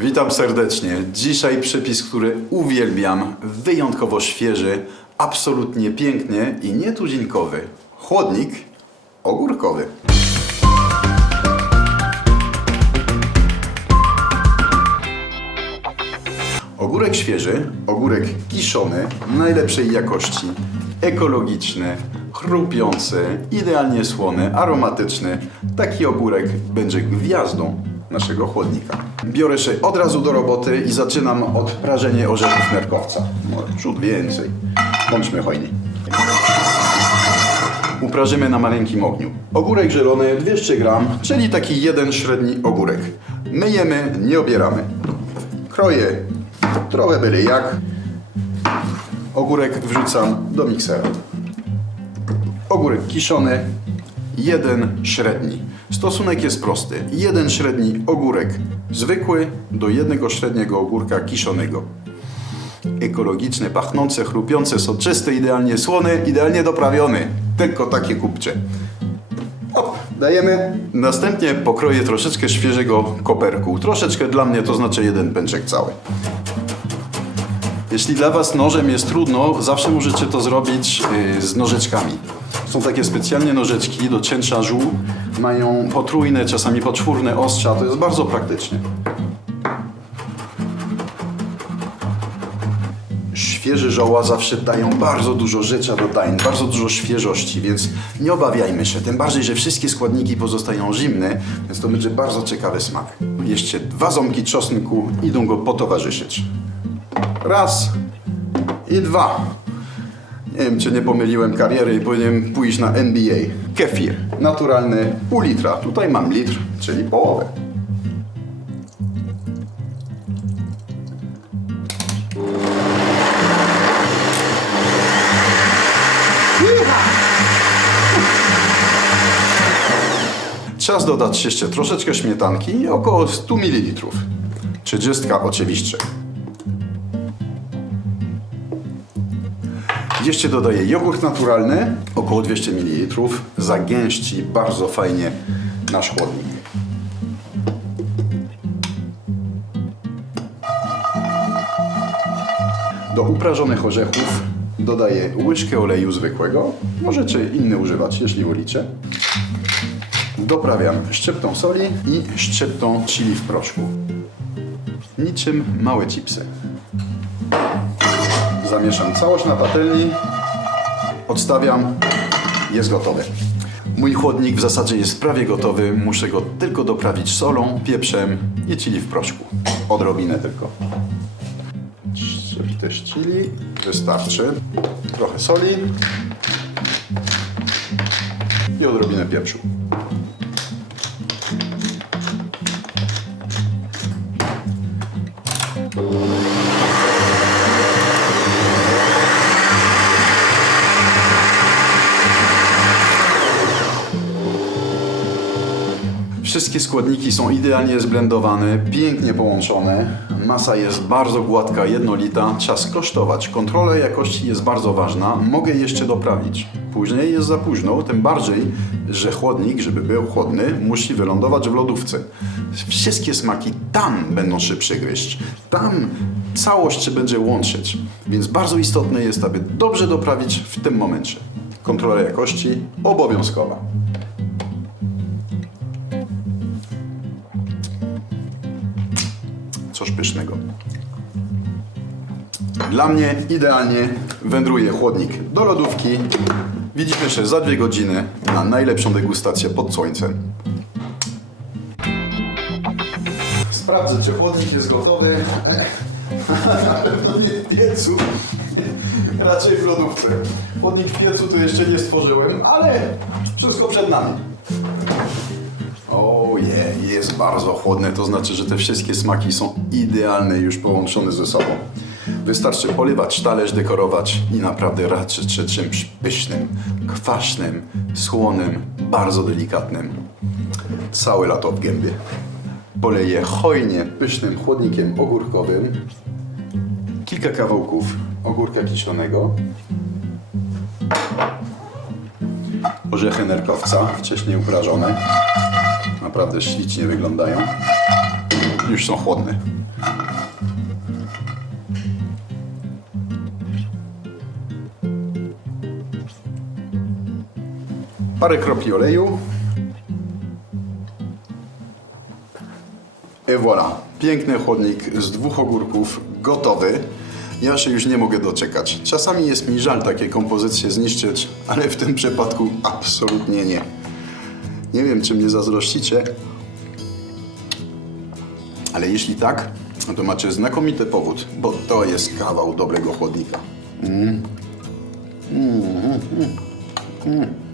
Witam serdecznie. Dzisiaj przepis, który uwielbiam, wyjątkowo świeży, absolutnie pięknie i nietuzinkowy. Chłodnik ogórkowy. Ogórek świeży, ogórek kiszony, najlepszej jakości, ekologiczny, chrupiący, idealnie słony, aromatyczny. Taki ogórek będzie gwiazdą naszego chłodnika. Biorę się od razu do roboty i zaczynam od prażenia orzechów nerkowca. Przód więcej. Bądźmy hojni. Uprażymy na maleńkim ogniu. Ogórek zielony 200 gram, czyli taki jeden średni ogórek. Myjemy, nie obieramy. Kroję trochę byle jak. Ogórek wrzucam do miksera. Ogórek kiszony, jeden średni. Stosunek jest prosty. Jeden średni ogórek zwykły do jednego średniego ogórka kiszonego. Ekologiczne, pachnące, chrupiące, soczyste, idealnie słone, idealnie doprawiony. Tylko takie kupcie. Op, dajemy. Następnie pokroję troszeczkę świeżego koperku. Troszeczkę dla mnie to znaczy jeden pęczek cały. Jeśli dla Was nożem jest trudno, zawsze możecie to zrobić yy, z nożyczkami. Są takie specjalne nożyczki do cięcia żół. Mają potrójne, czasami poczwórne ostrza. To jest bardzo praktyczne. Świeże żoła zawsze dają bardzo dużo życia do dań, bardzo dużo świeżości, więc nie obawiajmy się. Tym bardziej, że wszystkie składniki pozostają zimne, więc to będzie bardzo ciekawy smak. Jeszcze dwa ząbki czosnku idą go potowarzyszyć. Raz i dwa. Nie wiem, czy nie pomyliłem kariery i powinienem pójść na NBA. Kefir, naturalny, pół litra. Tutaj mam litr, czyli połowę. Czas dodać jeszcze troszeczkę śmietanki, około 100 ml. 30 oczywiście. Jeszcze dodaję jogurt naturalny, około 200 ml. Zagęści bardzo fajnie nasz chłodnik. Do uprażonych orzechów dodaję łyżkę oleju zwykłego. Możecie inny używać, jeśli wolicie. Doprawiam szczyptą soli i szczyptą chili w proszku. Niczym małe chipsy. Zamieszam całość na patelni. Odstawiam. Jest gotowy. Mój chłodnik w zasadzie jest prawie gotowy. Muszę go tylko doprawić solą, pieprzem i chili w proszku. Odrobinę tylko. Szczyptę chili. Wystarczy. Trochę soli. I odrobinę pieprzu. Wszystkie składniki są idealnie zblendowane, pięknie połączone. Masa jest bardzo gładka, jednolita. Trzeba skosztować. Kontrola jakości jest bardzo ważna. Mogę jeszcze doprawić. Później jest za późno, tym bardziej, że chłodnik, żeby był chłodny, musi wylądować w lodówce. Wszystkie smaki tam będą się przygryźć. Tam całość się będzie łączyć. Więc bardzo istotne jest, aby dobrze doprawić w tym momencie. Kontrola jakości obowiązkowa. Coś pysznego. Dla mnie idealnie wędruje chłodnik do lodówki. Widzimy się za dwie godziny na najlepszą degustację pod słońcem. Sprawdzę, czy chłodnik jest gotowy. Na pewno nie w piecu. Raczej w lodówce. Chłodnik w piecu to jeszcze nie stworzyłem, ale wszystko przed nami. Ojej, jest bardzo chłodne, to znaczy, że te wszystkie smaki są idealne już połączone ze sobą. Wystarczy polywać talerz, dekorować i naprawdę raczyć się czymś pysznym, kwaśnym, słonym, bardzo delikatnym. Całe lato w gębie. Poleję hojnie pysznym chłodnikiem ogórkowym. Kilka kawałków ogórka kiszonego. Orzechy nerkowca, wcześniej uprażone. Naprawdę ślicznie wyglądają. Już są chłodne. Parę kropli oleju. I voilà. Piękny chłodnik z dwóch ogórków gotowy. Ja się już nie mogę doczekać. Czasami jest mi żal takie kompozycje zniszczyć, ale w tym przypadku absolutnie nie. Nie wiem, czy mnie zazdrościcie, ale jeśli tak, no to macie znakomity powód, bo to jest kawał dobrego chłodnika. Mm. Mm, mm, mm, mm.